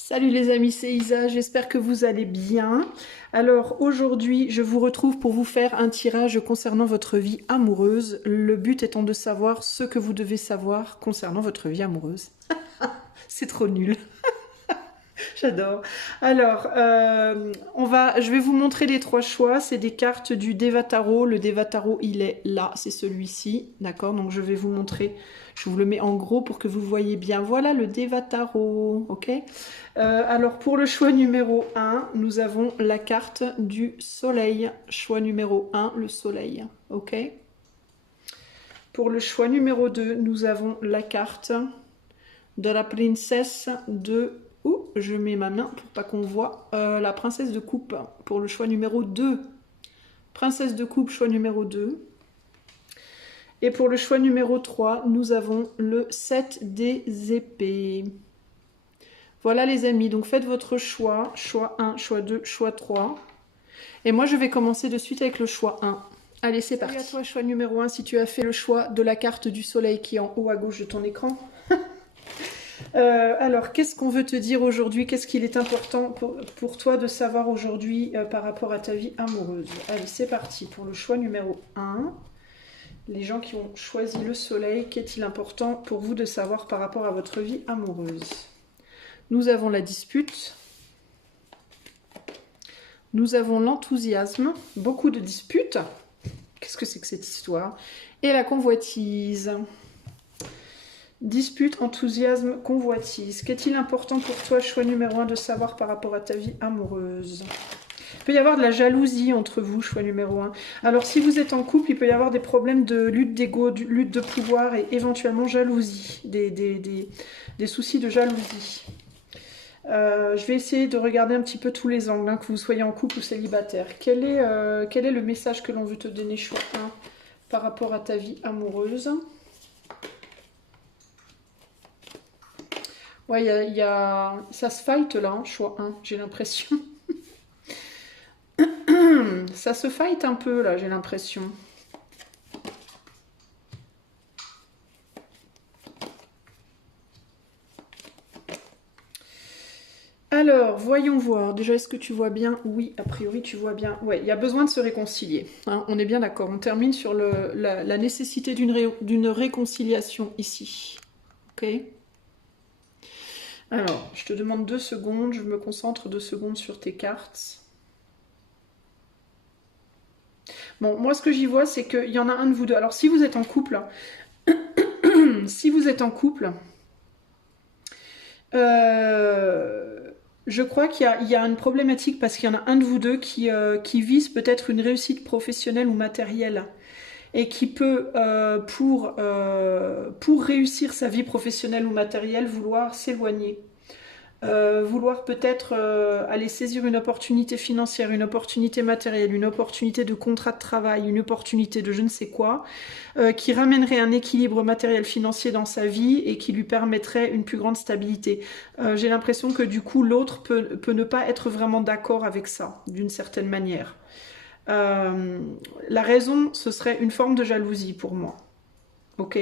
Salut les amis, c'est Isa, j'espère que vous allez bien. Alors aujourd'hui, je vous retrouve pour vous faire un tirage concernant votre vie amoureuse. Le but étant de savoir ce que vous devez savoir concernant votre vie amoureuse. C'est trop nul. J'adore. Alors, je vais vous montrer les trois choix. C'est des cartes du Devataro. Le Devataro, il est là, c'est celui-ci. D'accord? Donc, je vais vous montrer. Je vous le mets en gros pour que vous voyez bien. Voilà le Devataro. Ok? Alors, pour le choix numéro 1, nous avons la carte du Soleil. Choix numéro 1, le Soleil. Ok? Pour le choix numéro 2, nous avons la carte de la princesse de... Ouh, je mets ma main pour pas qu'on voit. La princesse de coupe pour le choix numéro 2. Princesse de coupe, choix numéro 2. Et pour le choix numéro 3, nous avons le 7 des épées. Voilà les amis, donc faites votre choix. Choix 1, choix 2, choix 3. Et moi je vais commencer de suite avec le choix 1. Allez, c'est parti. Et à toi, choix numéro 1, si tu as fait le choix de la carte du soleil qui est en haut à gauche de ton écran. Alors, qu'est-ce qu'on veut te dire aujourd'hui? Qu'est-ce qu'il est important pour toi de savoir aujourd'hui par rapport à ta vie amoureuse? Allez, c'est parti pour le choix numéro 1. Les gens qui ont choisi le soleil, qu'est-il important pour vous de savoir par rapport à votre vie amoureuse? Nous avons la dispute. Nous avons l'enthousiasme. Beaucoup de disputes. Qu'est-ce que c'est que cette histoire? Et la convoitise. Dispute, enthousiasme, convoitise. Qu'est-il important pour toi, choix numéro 1, de savoir par rapport à ta vie amoureuse? Il peut y avoir de la jalousie entre vous, choix numéro 1. Alors, si vous êtes en couple, il peut y avoir des problèmes de lutte d'ego, de lutte de pouvoir et éventuellement jalousie. Des soucis de jalousie. Je vais essayer de regarder un petit peu tous les angles, hein, que vous soyez en couple ou célibataire. Quel est le message que l'on veut te donner, choix 1, par rapport à ta vie amoureuse? Ouais, ça se fight là, hein, choix 1, j'ai l'impression. Ça se fight un peu là, j'ai l'impression. Alors, voyons voir. Déjà, est-ce que tu vois bien? Oui, a priori, tu vois bien. Ouais, il y a besoin de se réconcilier. Hein, on est bien d'accord. On termine sur la nécessité d'une réconciliation ici. Ok? Alors, je te demande 2 secondes. Je me concentre 2 secondes sur tes cartes. Bon, moi, ce que j'y vois, c'est qu'il y en a un de vous deux. Alors, si vous êtes en couple, si vous êtes en couple, je crois qu'il y a une problématique parce qu'il y en a un de vous deux qui vise peut-être une réussite professionnelle ou matérielle et qui peut, pour réussir sa vie professionnelle ou matérielle, vouloir s'éloigner. Vouloir peut-être aller saisir une opportunité financière, une opportunité matérielle, une opportunité de contrat de travail, une opportunité de je ne sais quoi, qui ramènerait un équilibre matériel financier dans sa vie et qui lui permettrait une plus grande stabilité. J'ai l'impression que du coup l'autre peut ne pas être vraiment d'accord avec ça, d'une certaine manière. La raison, ce serait une forme de jalousie pour moi. Ok?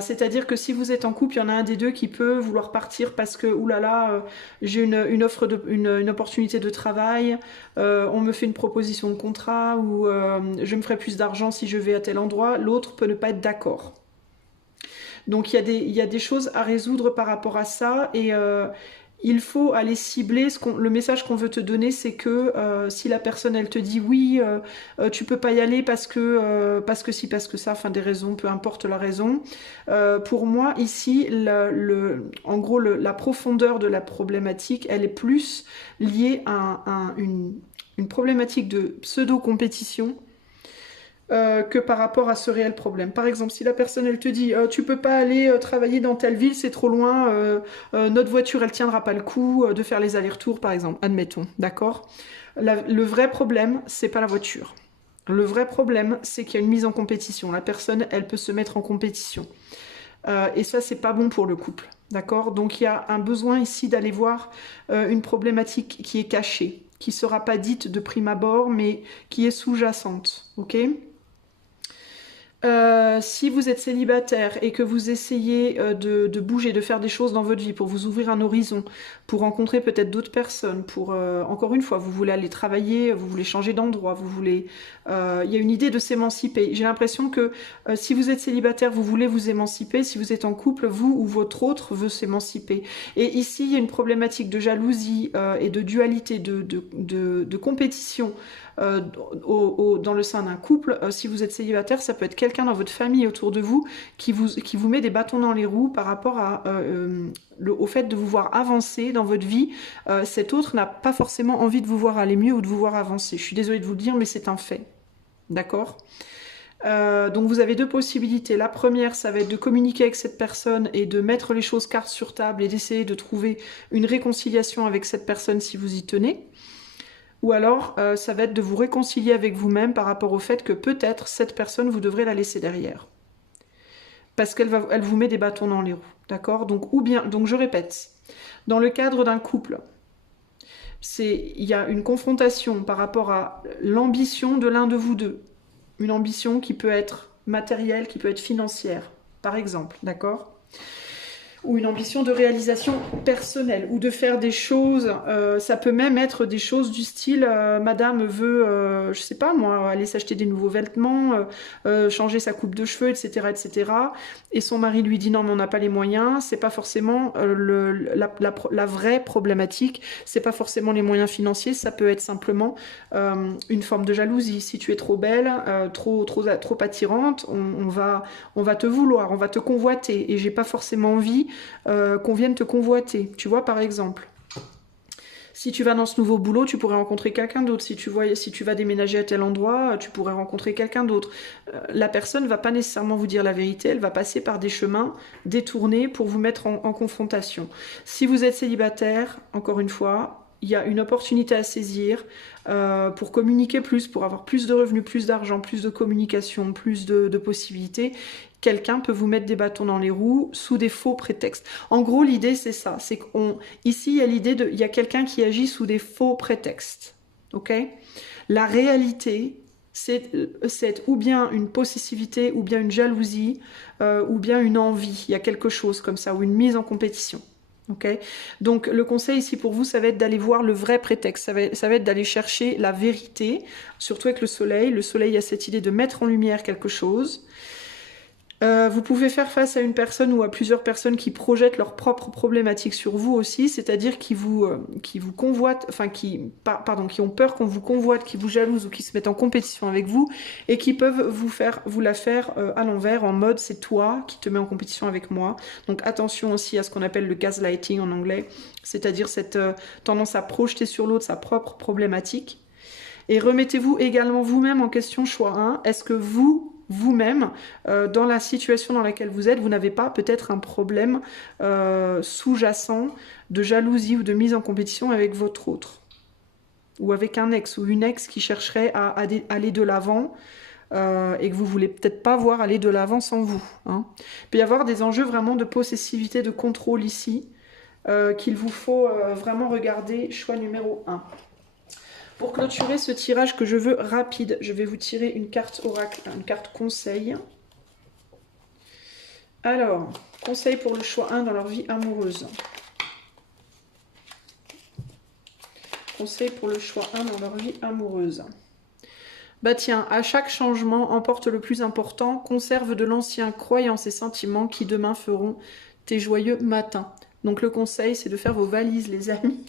C'est-à-dire que si vous êtes en couple, il y en a un des deux qui peut vouloir partir parce que, oulala, j'ai une offre une opportunité de travail, on me fait une proposition de contrat ou je me ferai plus d'argent si je vais à tel endroit. L'autre peut ne pas être d'accord. Donc il y a des choses à résoudre par rapport à ça et il faut aller cibler, le message qu'on veut te donner, c'est que si la personne elle te dit oui, tu peux pas y aller parce que si, parce que ça, enfin des raisons, peu importe la raison. Pour moi ici, en gros la profondeur de la problématique, elle est plus liée à une problématique de pseudo-compétition que par rapport à ce réel problème. Par exemple, si la personne elle te dit tu peux pas aller travailler dans telle ville, c'est trop loin, notre voiture elle tiendra pas le coup de faire les allers-retours par exemple, admettons, d'accord? Le vrai problème, c'est pas la voiture. Le vrai problème, c'est qu'il y a une mise en compétition. La personne, elle peut se mettre en compétition. Et ça, c'est pas bon pour le couple, d'accord? Donc il y a un besoin ici d'aller voir une problématique qui est cachée, qui sera pas dite de prime abord, mais qui est sous-jacente, ok? Si vous êtes célibataire et que vous essayez de bouger, de faire des choses dans votre vie pour vous ouvrir un horizon, pour rencontrer peut-être d'autres personnes, pour, encore une fois, vous voulez aller travailler, vous voulez changer d'endroit, vous voulez... Il y a une idée de s'émanciper. J'ai l'impression que si vous êtes célibataire, vous voulez vous émanciper. Si vous êtes en couple, vous ou votre autre veut s'émanciper. Et ici, il y a une problématique de jalousie et de dualité, de compétition dans le sein d'un couple. Si vous êtes célibataire, ça peut être quelqu'un dans votre famille autour de vous qui vous met des bâtons dans les roues par rapport au fait de vous voir avancer dans votre vie. Cet autre n'a pas forcément envie de vous voir aller mieux ou de vous voir avancer. Je suis désolée de vous le dire, mais c'est un fait. D'accord ? Donc vous avez deux possibilités. La première, ça va être de communiquer avec cette personne et de mettre les choses cartes sur table et d'essayer de trouver une réconciliation avec cette personne si vous y tenez. Ou alors, ça va être de vous réconcilier avec vous-même par rapport au fait que peut-être cette personne, vous devrez la laisser derrière. Parce elle vous met des bâtons dans les roues. D'accord ? Donc je répète, dans le cadre d'un couple, il y a une confrontation par rapport à l'ambition de l'un de vous deux. Une ambition qui peut être matérielle, qui peut être financière, par exemple. D'accord ? Ou une ambition de réalisation personnelle, ou de faire des choses, ça peut même être des choses du style, madame veut, je sais pas moi, aller s'acheter des nouveaux vêtements, changer sa coupe de cheveux, etc., etc. Et son mari lui dit non, mais on n'a pas les moyens, c'est pas forcément la vraie problématique, c'est pas forcément les moyens financiers, ça peut être simplement une forme de jalousie. Si tu es trop belle, trop attirante, on va te vouloir, on va te convoiter, et j'ai pas forcément envie qu'on vienne te convoiter. Tu vois, par exemple, si tu vas dans ce nouveau boulot, tu pourrais rencontrer quelqu'un d'autre. Si tu vas déménager à tel endroit, tu pourrais rencontrer quelqu'un d'autre. La personne ne va pas nécessairement vous dire la vérité, elle va passer par des chemins détournés pour vous mettre en confrontation. Si vous êtes célibataire, encore une fois, il y a une opportunité à saisir pour communiquer plus, pour avoir plus de revenus, plus d'argent, plus de communication, plus de possibilités. Quelqu'un peut vous mettre des bâtons dans les roues sous des faux prétextes. En gros, l'idée, c'est ça. C'est ici, il y a il y a quelqu'un qui agit sous des faux prétextes. Ok ? La réalité, c'est ou bien une possessivité, ou bien une jalousie, ou bien une envie. Il y a quelque chose comme ça, ou une mise en compétition. Okay. Donc le conseil ici pour vous, ça va être d'aller voir le vrai prétexte, ça va être d'aller chercher la vérité, surtout avec le soleil. Le soleil a cette idée de mettre en lumière quelque chose. Vous pouvez faire face à une personne ou à plusieurs personnes qui projettent leurs propres problématiques sur vous aussi, c'est-à-dire qui vous convoitent, enfin qui ont peur qu'on vous convoite, qui vous jalousent ou qui se mettent en compétition avec vous et qui peuvent vous la faire à l'envers, en mode c'est toi qui te mets en compétition avec moi. Donc attention aussi à ce qu'on appelle le gaslighting en anglais, c'est-à-dire cette tendance à projeter sur l'autre sa propre problématique. Et remettez-vous également vous-même en question, choix 1. Est-ce que vous-même, dans la situation dans laquelle vous êtes, vous n'avez pas peut-être un problème sous-jacent de jalousie ou de mise en compétition avec votre autre, ou avec un ex ou une ex qui chercherait à aller de l'avant et que vous voulez peut-être pas voir aller de l'avant sans vous. Hein. Il peut y avoir des enjeux vraiment de possessivité, de contrôle ici, qu'il vous faut vraiment regarder, choix numéro 1. Pour clôturer ce tirage que je veux rapide, je vais vous tirer une carte oracle, une carte conseil. Alors, conseil pour le choix 1 dans leur vie amoureuse. Conseil pour le choix 1 dans leur vie amoureuse. Bah tiens, à chaque changement, emporte le plus important, conserve de l'ancien croyances et sentiments qui demain feront tes joyeux matins. Donc le conseil, c'est de faire vos valises, les amis.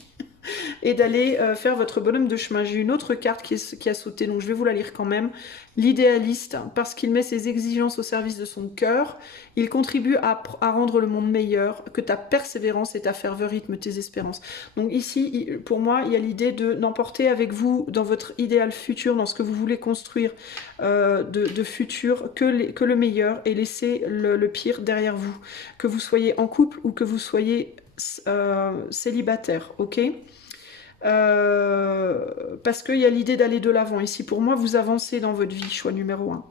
Et d'aller faire votre bonhomme de chemin. J'ai une autre carte qui a sauté, donc je vais vous la lire quand même. L'idéaliste, parce qu'il met ses exigences au service de son cœur, il contribue à rendre le monde meilleur, que ta persévérance et ta ferveur rythment tes espérances. Donc ici, pour moi, il y a l'idée d'emporter avec vous dans votre idéal futur, dans ce que vous voulez construire de futur, que le meilleur et laisser le pire derrière vous. Que vous soyez en couple ou que vous soyez célibataire, ok ? Parce qu'il y a l'idée d'aller de l'avant. Ici, pour moi, vous avancez dans votre vie, choix numéro 1.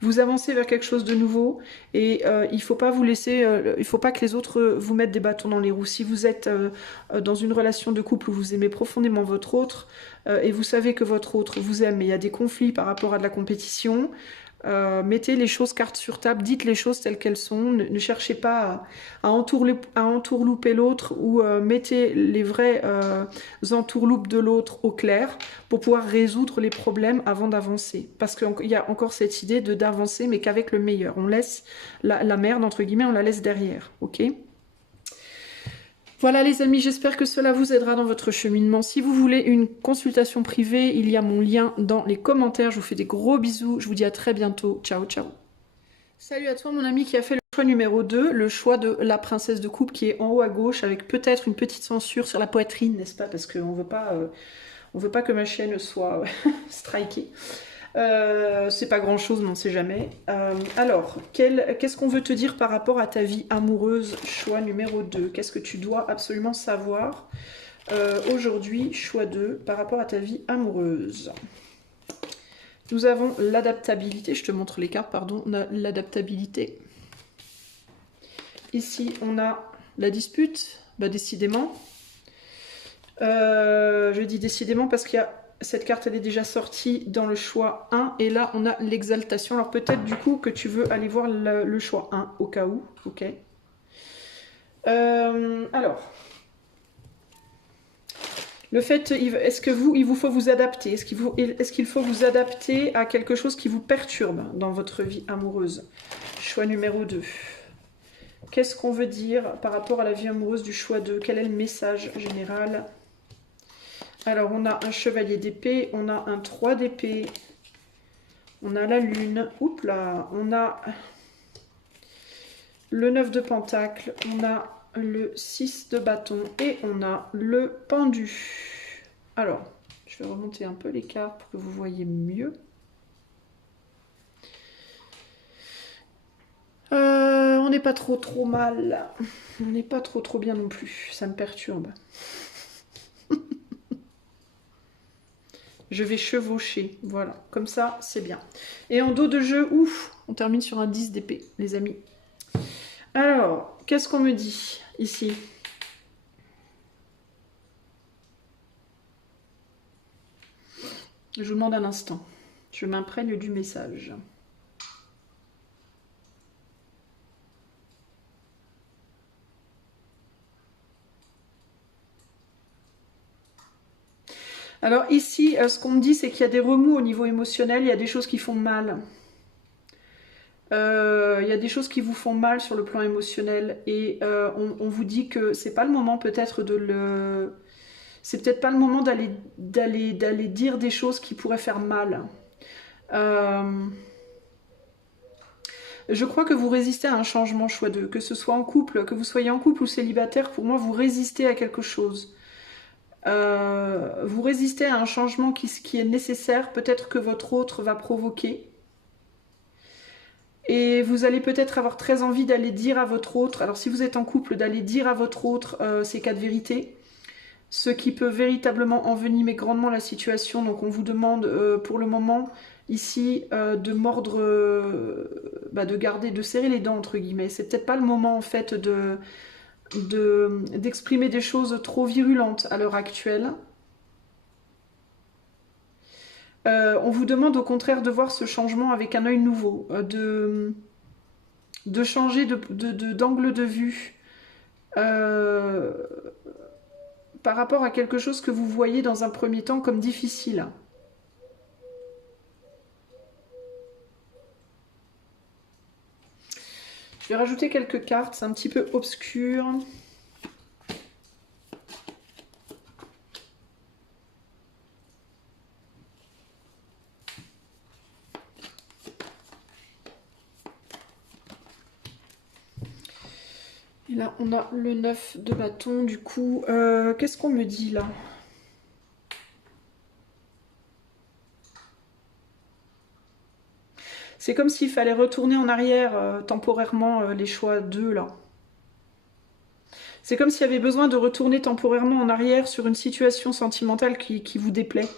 Vous avancez vers quelque chose de nouveau et il ne faut pas vous laisser, il faut pas que les autres vous mettent des bâtons dans les roues. Si vous êtes dans une relation de couple où vous aimez profondément votre autre et vous savez que votre autre vous aime, mais il y a des conflits par rapport à de la compétition, Mettez les choses carte sur table, dites les choses telles qu'elles sont, ne cherchez pas à entourlouper l'autre ou mettez les vrais entourloupes de l'autre au clair pour pouvoir résoudre les problèmes avant d'avancer. Parce qu'il y a encore cette idée d'avancer mais qu'avec le meilleur. On laisse la merde, entre guillemets, on la laisse derrière, ok ? Voilà les amis, j'espère que cela vous aidera dans votre cheminement. Si vous voulez une consultation privée, il y a mon lien dans les commentaires. Je vous fais des gros bisous. Je vous dis à très bientôt. Ciao, ciao. Salut à toi mon ami qui a fait le choix numéro 2, le choix de la princesse de coupe qui est en haut à gauche avec peut-être une petite censure sur la poitrine, n'est-ce pas? Parce qu'on on veut pas que ma chaîne soit strikée. C'est pas grand chose, mais on ne sait jamais. Alors, qu'est-ce qu'on veut te dire par rapport à ta vie amoureuse? Choix numéro 2. Qu'est-ce que tu dois absolument savoir aujourd'hui? Choix 2, par rapport à ta vie amoureuse. Nous avons l'adaptabilité. Je te montre les cartes, pardon. On a l'adaptabilité. Ici, on a la dispute. Bah, décidément. Je dis décidément parce qu'il y a... Cette carte, elle est déjà sortie dans le choix 1. Et là, on a l'exaltation. Alors, peut-être, du coup, que tu veux aller voir le choix 1, au cas où. Ok. Alors. Le fait, est-ce qu'il vous faut vous adapter? Est-ce qu'il faut vous adapter à quelque chose qui vous perturbe dans votre vie amoureuse? Choix numéro 2. Qu'est-ce qu'on veut dire par rapport à la vie amoureuse du choix 2? Quel est le message général? Alors, on a un chevalier d'épée, on a un 3 d'épée, on a la lune, oups là, on a le 9 de pentacle, on a le 6 de bâton et on a le pendu. Alors, je vais remonter un peu les cartes pour que vous voyez mieux. On n'est pas trop mal, on n'est pas trop bien non plus, ça me perturbe. Je vais chevaucher, voilà, comme ça, c'est bien. Et en dos de jeu, ouf, on termine sur un 10 d'épée, les amis. Alors, qu'est-ce qu'on me dit, ici? Je vous demande un instant. Je m'imprègne du message. Alors ici, ce qu'on me dit, c'est qu'il y a des remous au niveau émotionnel, il y a des choses qui font mal. Il y a des choses qui vous font mal sur le plan émotionnel et on vous dit que c'est pas le moment peut-être de le... C'est peut-être pas le moment d'aller dire des choses qui pourraient faire mal. Je crois que vous résistez à un changement, choix 2. Que ce soit en couple, que vous soyez en couple ou célibataire, pour moi, vous résistez à quelque chose. Vous résistez à un changement qui est nécessaire, peut-être que votre autre va provoquer. Et vous allez peut-être avoir très envie d'aller dire à votre autre, alors si vous êtes en couple, d'aller dire à votre autre ces quatre vérités, ce qui peut véritablement envenimer grandement la situation. Donc on vous demande pour le moment ici de mordre, de garder, de serrer les dents entre guillemets. C'est peut-être pas le moment en fait d'exprimer des choses trop virulentes à l'heure actuelle. On vous demande au contraire de voir ce changement avec un œil nouveau, de changer d'angle de vue par rapport à quelque chose que vous voyez dans un premier temps comme difficile. Je vais rajouter quelques cartes, c'est un petit peu obscur. Et là, on a le 9 de bâton, du coup. Qu'est-ce qu'on me dit, là? C'est comme s'il fallait retourner en arrière temporairement les choix 2, là. C'est comme s'il y avait besoin de retourner temporairement en arrière sur une situation sentimentale qui vous déplaît,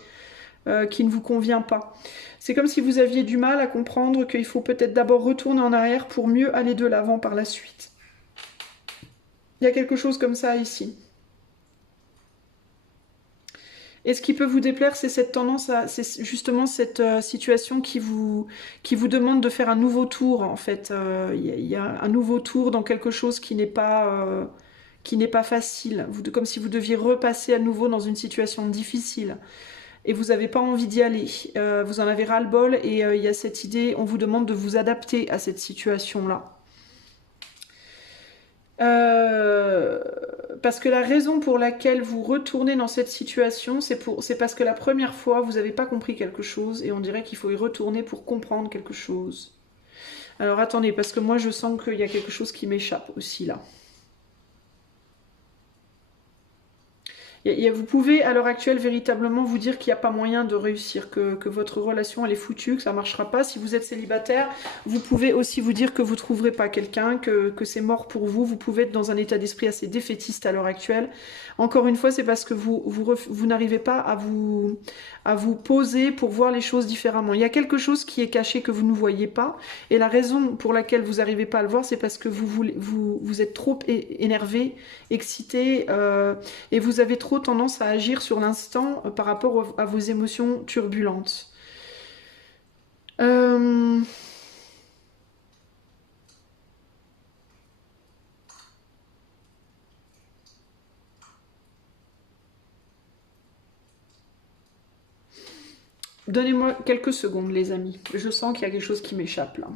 qui ne vous convient pas. C'est comme si vous aviez du mal à comprendre qu'il faut peut-être d'abord retourner en arrière pour mieux aller de l'avant par la suite. Il y a quelque chose comme ça ici. Et ce qui peut vous déplaire, c'est cette tendance c'est justement cette situation qui vous demande de faire un nouveau tour, en fait. Il y a un nouveau tour dans quelque chose qui n'est pas facile. Comme si vous deviez repasser à nouveau dans une situation difficile. Et vous n'avez pas envie d'y aller. Vous en avez ras-le-bol et il y a cette idée, on vous demande de vous adapter à cette situation-là. Parce que la raison pour laquelle vous retournez dans cette situation, c'est parce que la première fois, vous n'avez pas compris quelque chose et on dirait qu'il faut y retourner pour comprendre quelque chose. Alors attendez, parce que moi je sens qu'il y a quelque chose qui m'échappe aussi là. Vous pouvez à l'heure actuelle véritablement vous dire qu'il n'y a pas moyen de réussir, que votre relation elle est foutue, que ça ne marchera pas. Si vous êtes célibataire, vous pouvez aussi vous dire que vous ne trouverez pas quelqu'un, que c'est mort pour vous. Vous pouvez être dans un état d'esprit assez défaitiste à l'heure actuelle. Encore une fois, c'est parce que vous n'arrivez pas à vous poser pour voir les choses différemment. Il y a quelque chose qui est caché que vous ne voyez pas. Et la raison pour laquelle vous n'arrivez pas à le voir, c'est parce que vous êtes trop énervé, excité, et vous avez trop tendance à agir sur l'instant par rapport à vos émotions turbulentes. Donnez-moi quelques secondes, les amis. Je sens qu'il y a quelque chose qui m'échappe là.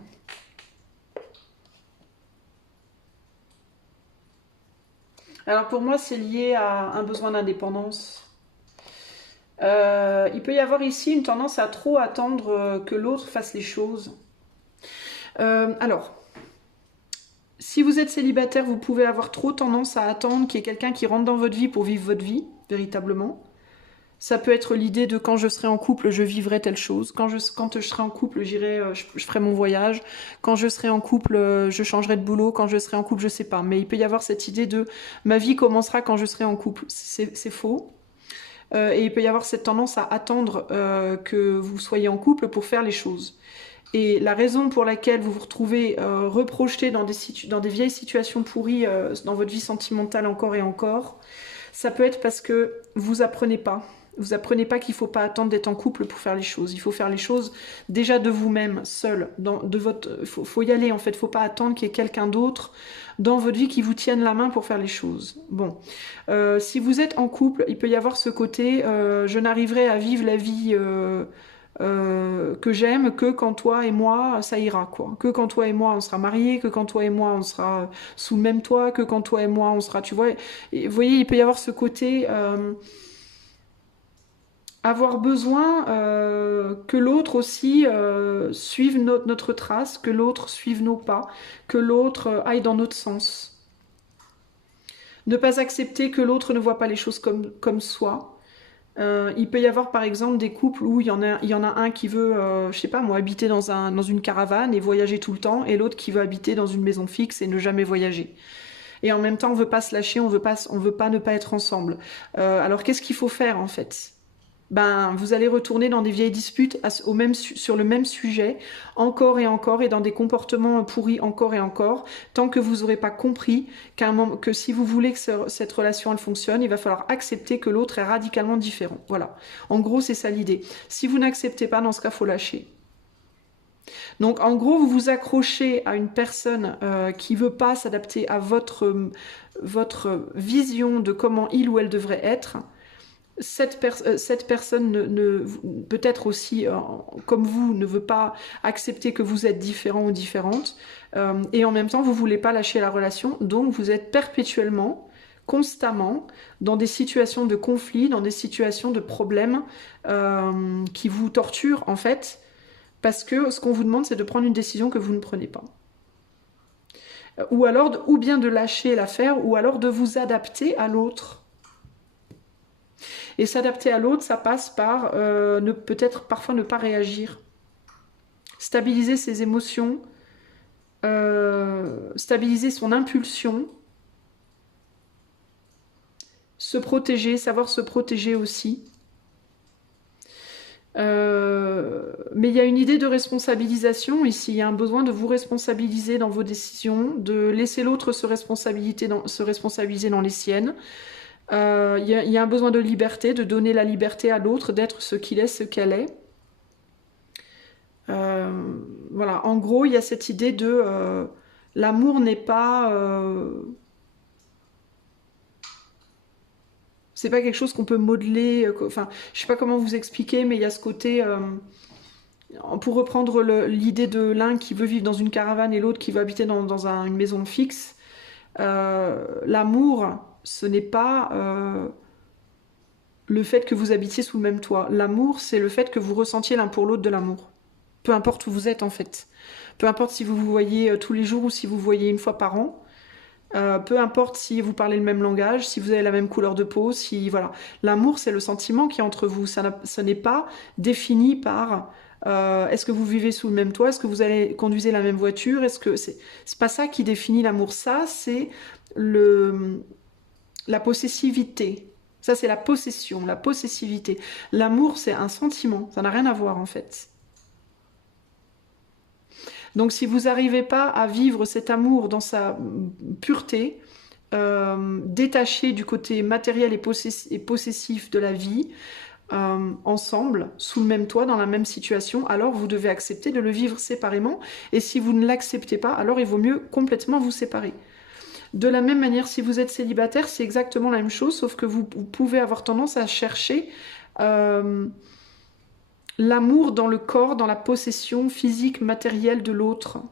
Alors pour moi, c'est lié à un besoin d'indépendance. Il peut y avoir ici une tendance à trop attendre que l'autre fasse les choses. Alors, si vous êtes célibataire, vous pouvez avoir trop tendance à attendre qu'il y ait quelqu'un qui rentre dans votre vie pour vivre votre vie, véritablement. Ça peut être l'idée de quand je serai en couple, je vivrai telle chose. Quand je serai en couple, je ferai mon voyage. Quand je serai en couple, je changerai de boulot. Quand je serai en couple, je sais pas. Mais il peut y avoir cette idée de ma vie commencera quand je serai en couple. C'est faux. Et il peut y avoir cette tendance à attendre que vous soyez en couple pour faire les choses. Et la raison pour laquelle vous vous retrouvez reprojeté dans des vieilles situations pourries dans votre vie sentimentale encore et encore, ça peut être parce que vous apprenez pas. Vous apprenez pas qu'il faut pas attendre d'être en couple pour faire les choses. Il faut faire les choses déjà de vous-même, seul. Faut y aller en fait. Faut pas attendre qu'il y ait quelqu'un d'autre dans votre vie qui vous tienne la main pour faire les choses. Bon, si vous êtes en couple, il peut y avoir ce côté je n'arriverai à vivre la vie que j'aime que quand toi et moi ça ira quoi. Que quand toi et moi on sera mariés, que quand toi et moi on sera sous le même toit, que quand toi et moi on sera, tu vois. Et vous voyez, il peut y avoir ce côté avoir besoin que l'autre aussi suive notre trace, que l'autre suive nos pas, que l'autre aille dans notre sens. Ne pas accepter que l'autre ne voit pas les choses comme soi. Il peut y avoir par exemple des couples où il y en a un qui veut, je sais pas moi, habiter dans une caravane et voyager tout le temps, et l'autre qui veut habiter dans une maison fixe et ne jamais voyager. Et en même temps, on veut pas se lâcher, on veut pas ne pas être ensemble. Alors qu'est-ce qu'il faut faire en fait? Ben, vous allez retourner dans des vieilles disputes sur le même sujet, encore et dans des comportements pourris encore et encore, tant que vous n'aurez pas compris que si vous voulez que cette relation elle fonctionne, il va falloir accepter que l'autre est radicalement différent. Voilà. En gros, c'est ça l'idée. Si vous n'acceptez pas, dans ce cas, il faut lâcher. Donc, en gros, vous vous accrochez à une personne qui veut pas s'adapter à votre vision de comment il ou elle devrait être. Cette personne peut-être aussi, comme vous, ne veut pas accepter que vous êtes différent ou différente, et en même temps, vous ne voulez pas lâcher la relation, donc vous êtes perpétuellement, constamment, dans des situations de conflit, dans des situations de problèmes qui vous torturent, en fait, parce que ce qu'on vous demande, c'est de prendre une décision que vous ne prenez pas. Ou bien de lâcher l'affaire, ou alors de vous adapter à l'autre. Et s'adapter à l'autre, ça passe par peut-être parfois ne pas réagir. Stabiliser ses émotions, stabiliser son impulsion, se protéger, savoir se protéger aussi. Mais il y a une idée de responsabilisation ici, il y a un besoin de vous responsabiliser dans vos décisions, de laisser l'autre se responsabiliser dans les siennes. Il y a un besoin de liberté, de donner la liberté à l'autre, d'être ce qu'il est, ce qu'elle est. Voilà, en gros, il y a cette idée de l'amour n'est pas... c'est pas quelque chose qu'on peut modeler. Enfin, je sais pas comment vous expliquer, mais il y a ce côté... pour reprendre l'idée de l'un qui veut vivre dans une caravane et l'autre qui veut habiter dans une maison fixe, l'amour, ce n'est pas le fait que vous habitiez sous le même toit. L'amour, c'est le fait que vous ressentiez l'un pour l'autre de l'amour. Peu importe où vous êtes en fait. Peu importe si vous vous voyez tous les jours ou si vous vous voyez une fois par an. Peu importe si vous parlez le même langage, si vous avez la même couleur de peau, si voilà. L'amour, c'est le sentiment qui est entre vous. Ça n'est pas défini par est-ce que vous vivez sous le même toit, est-ce que vous allez conduisez la même voiture, est-ce que c'est pas ça qui définit l'amour. Ça, c'est la possessivité. Ça, c'est la possession, la possessivité. L'amour, c'est un sentiment. Ça n'a rien à voir en fait. Donc si vous n'arrivez pas à vivre cet amour dans sa pureté, détaché du côté matériel et possessif de la vie, ensemble, sous le même toit, dans la même situation, alors vous devez accepter de le vivre séparément. Et si vous ne l'acceptez pas, alors il vaut mieux complètement vous séparer. De la même manière, si vous êtes célibataire, c'est exactement la même chose, sauf que vous pouvez avoir tendance à chercher... l'amour dans le corps, dans la possession physique, matérielle de l'autre.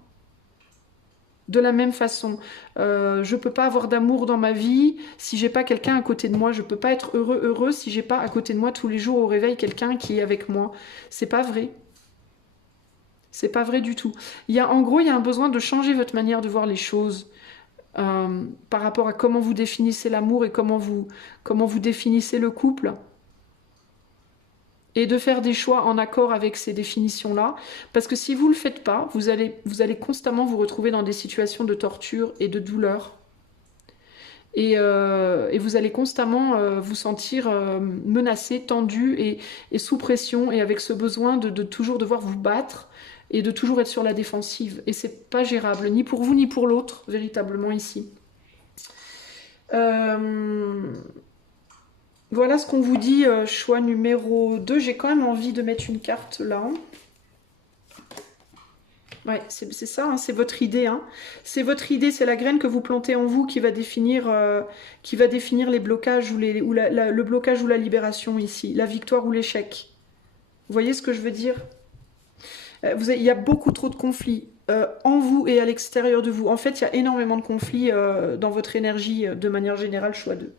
De la même façon, je peux pas avoir d'amour dans ma vie si j'ai pas quelqu'un à côté de moi. Je peux pas être heureux si j'ai pas à côté de moi tous les jours au réveil quelqu'un qui est avec moi. C'est pas vrai. C'est pas vrai du tout. En gros, il y a un besoin de changer votre manière de voir les choses par rapport à comment vous définissez l'amour et comment vous définissez le couple. Et de faire des choix en accord avec ces définitions-là. Parce que si vous ne le faites pas, vous allez constamment vous retrouver dans des situations de torture et de douleur. Et vous allez constamment vous sentir menacé, tendu et sous pression, et avec ce besoin de toujours devoir vous battre et de toujours être sur la défensive. Et c'est pas gérable, ni pour vous ni pour l'autre, véritablement ici. Voilà ce qu'on vous dit, choix numéro 2. J'ai quand même envie de mettre une carte là. Ouais, c'est ça, hein, c'est votre idée. Hein. C'est votre idée, c'est la graine que vous plantez en vous qui va définir les blocages ou le blocage ou la libération ici, la victoire ou l'échec. Vous voyez ce que je veux dire? Il y a beaucoup trop de conflits en vous et à l'extérieur de vous. En fait, il y a énormément de conflits dans votre énergie de manière générale, choix 2.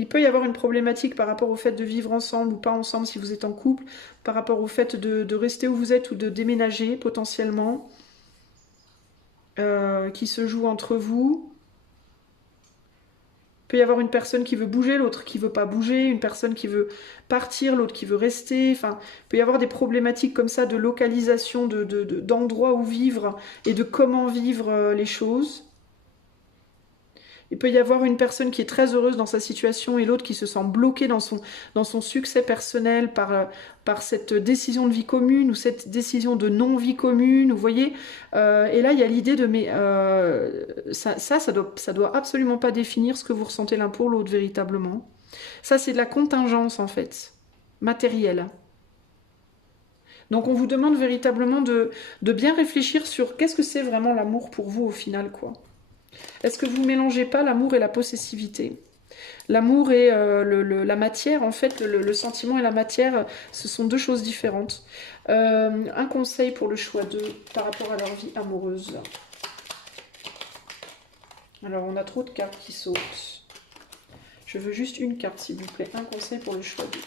Il peut y avoir une problématique par rapport au fait de vivre ensemble ou pas ensemble si vous êtes en couple, par rapport au fait de rester où vous êtes ou de déménager potentiellement, qui se joue entre vous. Il peut y avoir une personne qui veut bouger, l'autre qui veut pas bouger, une personne qui veut partir, l'autre qui veut rester. Enfin, il peut y avoir des problématiques comme ça de localisation, d'endroits où vivre et de comment vivre les choses. Il peut y avoir une personne qui est très heureuse dans sa situation et l'autre qui se sent bloquée dans son succès personnel par cette décision de vie commune ou cette décision de non-vie commune, vous voyez. Et là, il y a l'idée de... mais ça doit absolument pas définir ce que vous ressentez l'un pour l'autre, véritablement. Ça, c'est de la contingence, en fait, matérielle. Donc, on vous demande véritablement de bien réfléchir sur qu'est-ce que c'est vraiment l'amour pour vous, au final, quoi. Est-ce que vous ne mélangez pas l'amour et la possessivité? L'amour et la matière, en fait, le sentiment et la matière, ce sont deux choses différentes. Un conseil pour le choix 2 par rapport à leur vie amoureuse. Alors, on a trop de cartes qui sautent. Je veux juste une carte, s'il vous plaît. Un conseil pour le choix 2.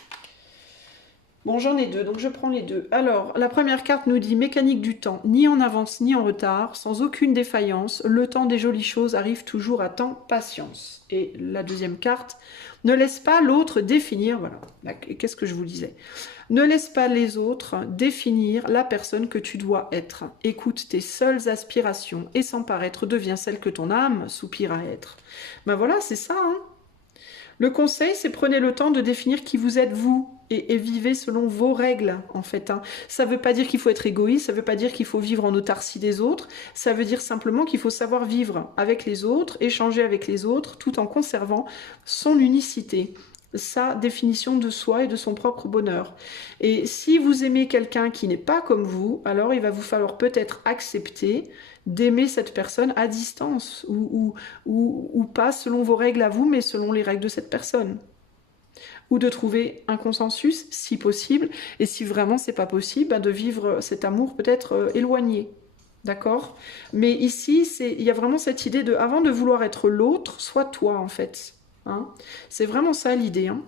Bon, j'en ai deux, donc je prends les deux. Alors, la première carte nous dit mécanique du temps, ni en avance ni en retard, sans aucune défaillance, le temps des jolies choses arrive toujours à temps, patience. Et la deuxième carte, ne laisse pas l'autre définir, voilà, qu'est-ce que je vous disais? Ne laisse pas les autres définir la personne que tu dois être. Écoute tes seules aspirations et sans paraître deviens celle que ton âme soupire à être. Ben voilà, c'est ça, hein. Le conseil, c'est prenez le temps de définir qui vous êtes vous et vivez selon vos règles, en fait. Hein. Ça ne veut pas dire qu'il faut être égoïste, ça ne veut pas dire qu'il faut vivre en autarcie des autres, ça veut dire simplement qu'il faut savoir vivre avec les autres, échanger avec les autres, tout en conservant son unicité, sa définition de soi et de son propre bonheur. Et si vous aimez quelqu'un qui n'est pas comme vous, alors il va vous falloir peut-être accepter d'aimer cette personne à distance, ou pas selon vos règles à vous, mais selon les règles de cette personne. Ou de trouver un consensus, si possible, et si vraiment c'est pas possible, bah de vivre cet amour peut-être éloigné. D'accord? Mais ici, il y a vraiment cette idée de, avant de vouloir être l'autre, sois toi en fait. Hein, c'est vraiment ça l'idée. Hein.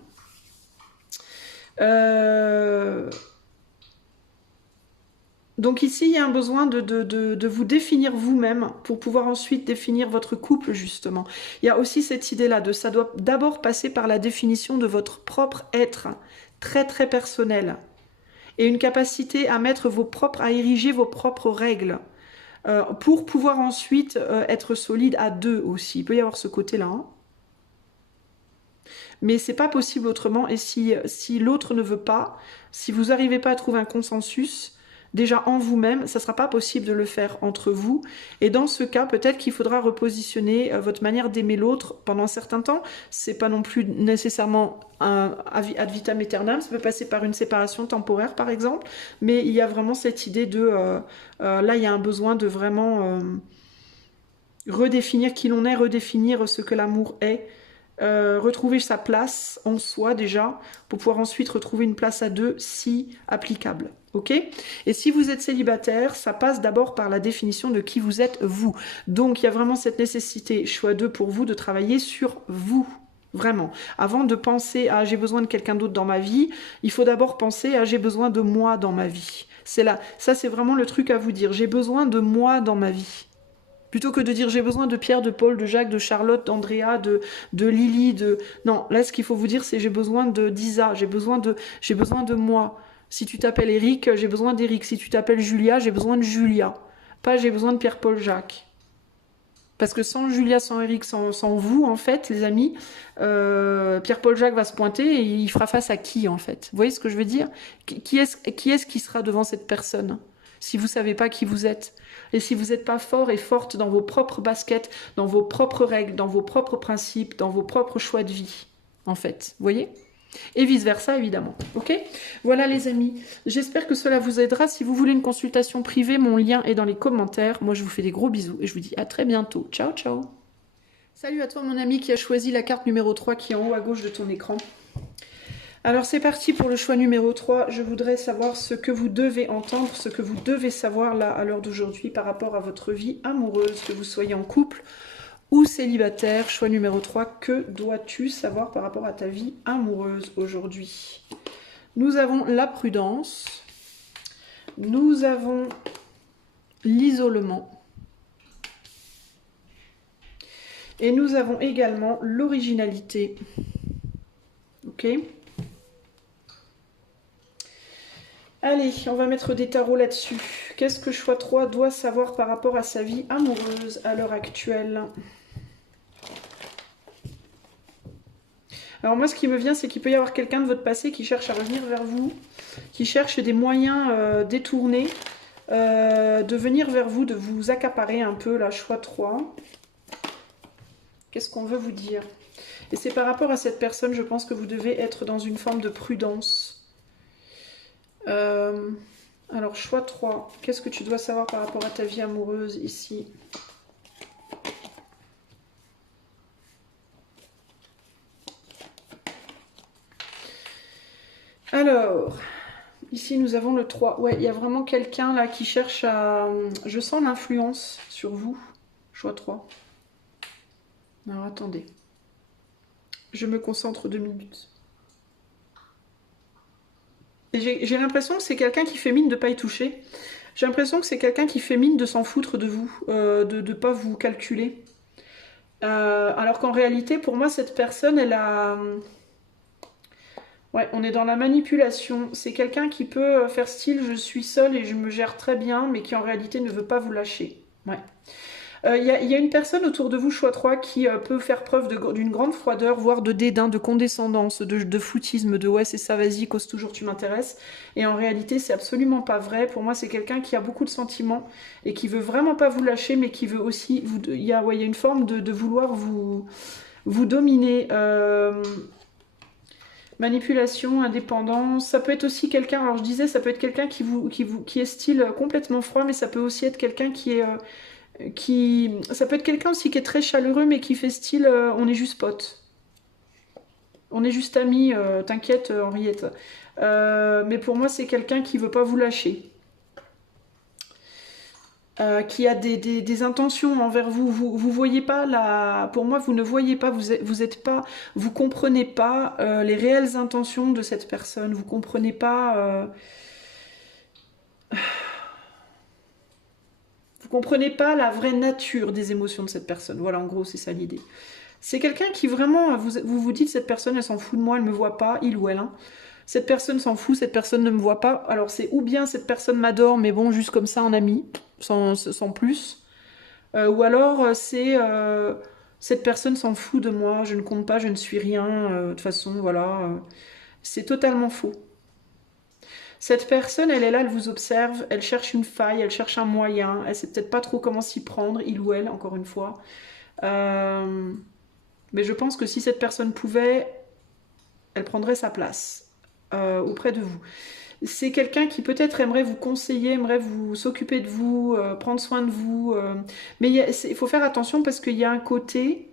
Donc ici, il y a un besoin de vous définir vous-même pour pouvoir ensuite définir votre couple, justement. Il y a aussi cette idée-là de ça doit d'abord passer par la définition de votre propre être, très très personnel, et une capacité à mettre à ériger vos propres règles, pour pouvoir ensuite être solide à deux aussi. Il peut y avoir ce côté-là. Hein. Mais c'est pas possible autrement, et si l'autre ne veut pas, si vous n'arrivez pas à trouver un consensus, déjà en vous-même, ça ne sera pas possible de le faire entre vous, et dans ce cas, peut-être qu'il faudra repositionner votre manière d'aimer l'autre pendant un certain temps. C'est pas non plus nécessairement un ad vitam aeternam, ça peut passer par une séparation temporaire par exemple, mais il y a vraiment cette idée de, là il y a un besoin de vraiment redéfinir qui l'on est, redéfinir ce que l'amour est, retrouver sa place en soi déjà, pour pouvoir ensuite retrouver une place à deux si applicable. Ok? Et si vous êtes célibataire, ça passe d'abord par la définition de qui vous êtes vous. Donc il y a vraiment cette nécessité, choix 2 pour vous, de travailler sur vous. Vraiment. Avant de penser à j'ai besoin de quelqu'un d'autre dans ma vie, il faut d'abord penser à j'ai besoin de moi dans ma vie. C'est là, ça c'est vraiment le truc à vous dire. J'ai besoin de moi dans ma vie. Plutôt que de dire j'ai besoin de Pierre, de Paul, de Jacques, de Charlotte, d'Andrea, de Lily, de... Non, là ce qu'il faut vous dire c'est j'ai besoin d'Isa, j'ai besoin de moi. Si tu t'appelles Eric, j'ai besoin d'Eric. Si tu t'appelles Julia, j'ai besoin de Julia. Pas j'ai besoin de Pierre, Paul, Jacques. Parce que sans Julia, sans Eric, sans vous, en fait, les amis, Pierre, Paul, Jacques va se pointer et il fera face à qui, en fait? Vous voyez ce que je veux dire? Qui est-ce qui sera devant cette personne si vous ne savez pas qui vous êtes? Et si vous n'êtes pas fort et forte dans vos propres baskets, dans vos propres règles, dans vos propres principes, dans vos propres choix de vie, en fait. Vous voyez? Et vice-versa, évidemment. Ok? Voilà, les amis. J'espère que cela vous aidera. Si vous voulez une consultation privée, mon lien est dans les commentaires. Moi, je vous fais des gros bisous et je vous dis à très bientôt. Ciao, ciao! Salut à toi, mon ami qui a choisi la carte numéro 3 qui est en haut à gauche de ton écran. Alors c'est parti pour le choix numéro 3. Je voudrais savoir ce que vous devez entendre, ce que vous devez savoir là à l'heure d'aujourd'hui par rapport à votre vie amoureuse, que vous soyez en couple ou célibataire. Choix numéro 3, que dois-tu savoir par rapport à ta vie amoureuse aujourd'hui? Nous avons la prudence, nous avons l'isolement et nous avons également l'originalité. Ok? Allez, on va mettre des tarots là-dessus. Qu'est-ce que choix 3 doit savoir par rapport à sa vie amoureuse à l'heure actuelle? Alors moi, ce qui me vient, c'est qu'il peut y avoir quelqu'un de votre passé qui cherche à revenir vers vous, qui cherche des moyens détournés de venir vers vous, de vous accaparer un peu, la choix 3. Qu'est-ce qu'on veut vous dire? Et c'est par rapport à cette personne, je pense que vous devez être dans une forme de prudence. Alors, choix 3. Qu'est-ce que tu dois savoir par rapport à ta vie amoureuse ici? Alors, ici nous avons le 3. Ouais, il y a vraiment quelqu'un là qui cherche à... Je sens l'influence sur vous. Choix 3. Alors, attendez. Je me concentre 2 minutes. J'ai l'impression que c'est quelqu'un qui fait mine de ne pas y toucher. J'ai l'impression que c'est quelqu'un qui fait mine de s'en foutre de vous, de ne pas vous calculer. Alors qu'en réalité, pour moi, cette personne, elle a... Ouais, on est dans la manipulation. C'est quelqu'un qui peut faire style « je suis seule et je me gère très bien », mais qui en réalité ne veut pas vous lâcher. Ouais. Il y a une personne autour de vous, choix 3, qui peut faire preuve d'une grande froideur, voire de dédain, de condescendance, de foutisme, de ouais c'est ça, vas-y, cause toujours, tu m'intéresses. Et en réalité, c'est absolument pas vrai. Pour moi, c'est quelqu'un qui a beaucoup de sentiments et qui veut vraiment pas vous lâcher, mais qui veut aussi... il y a une forme de vouloir vous dominer. Manipulation, indépendance, ça peut être aussi quelqu'un, alors je disais, ça peut être quelqu'un qui est style complètement froid, mais ça peut aussi être quelqu'un ça peut être quelqu'un aussi qui est très chaleureux, mais qui fait style, on est juste potes. On est juste amis, t'inquiète Henriette. Mais pour moi, c'est quelqu'un qui veut pas vous lâcher. Qui a des intentions envers vous. Vous voyez pas la... Pour moi, vous ne voyez pas, vous êtes pas, vous comprenez pas les réelles intentions de cette personne. Vous comprenez pas, vous comprenez pas la vraie nature des émotions de cette personne. Voilà, en gros, c'est ça l'idée. C'est quelqu'un qui vraiment, vous dites, cette personne, elle s'en fout de moi, elle me voit pas, il ou elle. Hein. Cette personne s'en fout, cette personne ne me voit pas. Alors c'est ou bien cette personne m'adore, mais bon, juste comme ça, un ami, sans plus. Ou alors cette personne s'en fout de moi, je ne compte pas, je ne suis rien. De toute façon, voilà. C'est totalement faux. Cette personne, elle est là, elle vous observe, elle cherche une faille, elle cherche un moyen, elle sait peut-être pas trop comment s'y prendre, il ou elle, encore une fois. Mais je pense que si cette personne pouvait, elle prendrait sa place auprès de vous. C'est quelqu'un qui peut-être aimerait vous conseiller, aimerait vous s'occuper de vous, prendre soin de vous. Mais il faut faire attention parce qu'il y a un côté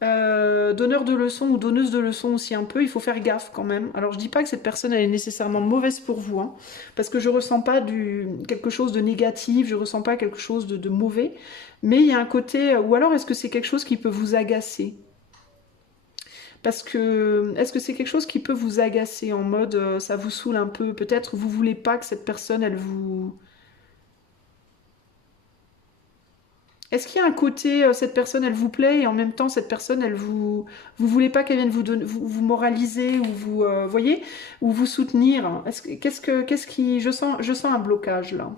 donneur de leçons ou donneuse de leçons aussi un peu. Il faut faire gaffe quand même. Alors je dis pas que cette personne elle est nécessairement mauvaise pour vous, hein, parce que je ressens pas quelque chose de négatif, je ressens pas quelque chose de mauvais. Mais il y a un côté, ou alors est-ce que c'est quelque chose qui peut vous agacer? Parce que, est-ce que c'est quelque chose qui peut vous agacer en mode, ça vous saoule un peu, peut-être vous voulez pas que cette personne, elle vous... Est-ce qu'il y a un côté, cette personne, elle vous plaît, et en même temps, cette personne, elle vous... Vous voulez pas qu'elle vienne vous moraliser, ou vous, voyez, ou vous soutenir? Qu'est-ce qui... Je sens un blocage, là.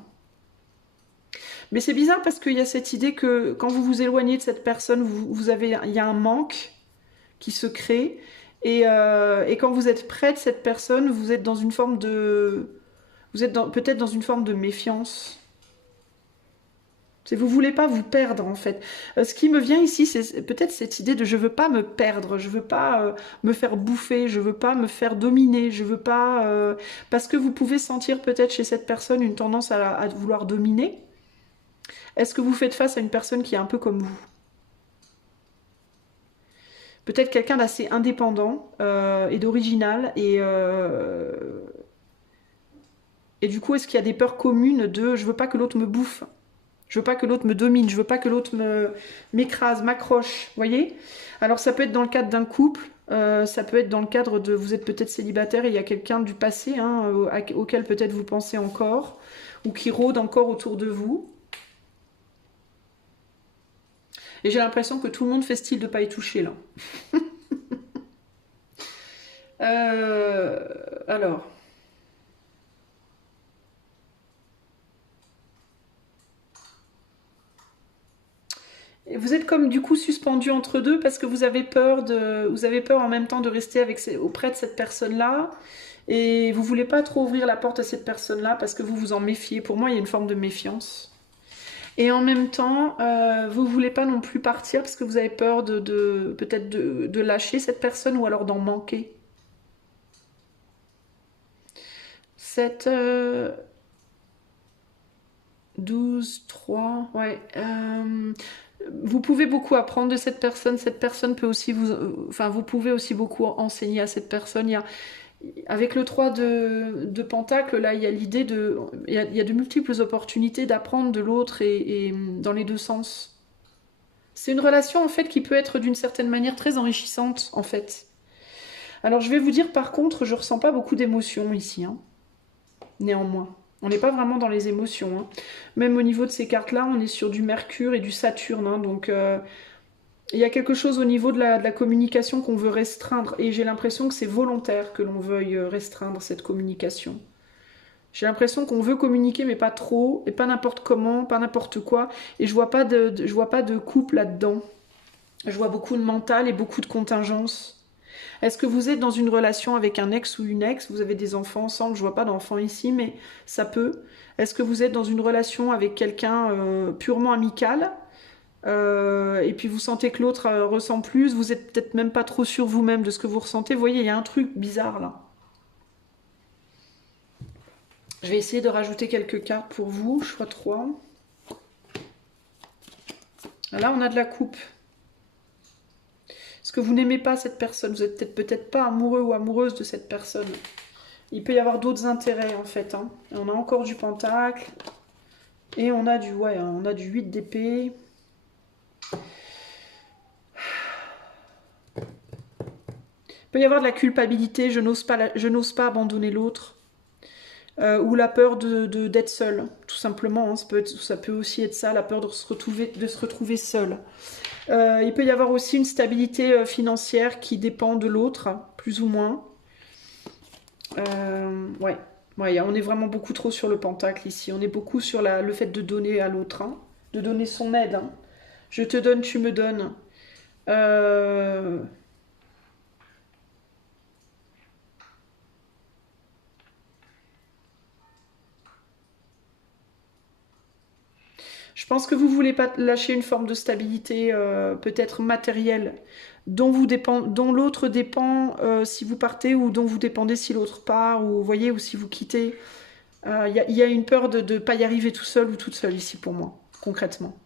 Mais c'est bizarre parce qu'il y a cette idée que quand vous vous éloignez de cette personne, il y a un manque qui se crée. Et quand vous êtes près de cette personne, vous êtes dans une forme de... Vous êtes peut-être dans une forme de méfiance. Vous voulez pas vous perdre en fait. Ce qui me vient ici, c'est peut-être cette idée de je veux pas me perdre, je veux pas me faire bouffer, je veux pas me faire dominer, je veux pas... Parce que vous pouvez sentir peut-être chez cette personne une tendance à vouloir dominer. Est-ce que vous faites face à une personne qui est un peu comme vous? Peut-être quelqu'un d'assez indépendant et d'original. Et du coup, est-ce qu'il y a des peurs communes de je veux pas que l'autre me bouffe, je veux pas que l'autre me domine, je veux pas que l'autre m'écrase, m'accroche, voyez? Alors ça peut être dans le cadre d'un couple, ça peut être dans le cadre de vous êtes peut-être célibataire et il y a quelqu'un du passé hein, auquel peut-être vous pensez encore, ou qui rôde encore autour de vous. Et j'ai l'impression que tout le monde fait style de pas y toucher là. Alors. Et vous êtes comme du coup suspendu entre deux parce que vous avez peur en même temps de rester auprès de cette personne-là et vous voulez pas trop ouvrir la porte à cette personne-là parce que vous vous en méfiez. Pour moi, il y a une forme de méfiance. Et en même temps, vous voulez pas non plus partir parce que vous avez peur peut-être de lâcher cette personne ou alors d'en manquer. 7, 12, 3, ouais. Vous pouvez beaucoup apprendre de cette personne peut aussi enfin vous pouvez aussi beaucoup enseigner à cette personne. Avec le 3 de Pentacle, là, il y a l'idée il y a de multiples opportunités d'apprendre de l'autre et dans les deux sens. C'est une relation, en fait, qui peut être d'une certaine manière très enrichissante, en fait. Alors, je vais vous dire, par contre, je ressens pas beaucoup d'émotions ici, hein, néanmoins. On n'est pas vraiment dans les émotions. Hein. Même au niveau de ces cartes-là, on est sur du Mercure et du Saturne. Hein, donc, il y a quelque chose au niveau de la communication qu'on veut restreindre. Et j'ai l'impression que c'est volontaire que l'on veuille restreindre cette communication. J'ai l'impression qu'on veut communiquer, mais pas trop, et pas n'importe comment, pas n'importe quoi. Et je vois pas je vois pas de couple là-dedans. Je vois beaucoup de mental et beaucoup de contingence. Est-ce que vous êtes dans une relation avec un ex ou une ex? Vous avez des enfants ensemble? Je vois pas d'enfants ici, mais ça peut. Est-ce que vous êtes dans une relation avec quelqu'un purement amical? Et puis vous sentez que l'autre ressent plus, vous êtes peut-être même pas trop sûr vous-même de ce que vous ressentez. Vous voyez, il y a un truc bizarre là. Je vais essayer de rajouter quelques cartes pour vous, choix 3. Là, on a de la coupe. Est-ce que vous n'aimez pas cette personne? Vous êtes peut-être pas amoureux ou amoureuse de cette personne. Il peut y avoir d'autres intérêts en fait. Hein. Et on a encore du pentacle. Et on a on a du 8 d'épée. Il peut y avoir de la culpabilité, je n'ose pas abandonner l'autre. Ou la peur d'être seul, tout simplement. Hein. Ça peut aussi être ça, la peur de se retrouver seul. Il peut y avoir aussi une stabilité financière qui dépend de l'autre, plus ou moins. Ouais, on est vraiment beaucoup trop sur le pentacle ici. On est beaucoup sur le fait de donner à l'autre, hein, de donner son aide. Hein. Je te donne, tu me donnes. Je pense que vous voulez pas lâcher une forme de stabilité, peut-être matérielle, dont l'autre dépend si vous partez ou dont vous dépendez si l'autre part, ou vous voyez, ou si vous quittez. Il y a une peur de ne pas y arriver tout seul ou toute seule ici pour moi, concrètement.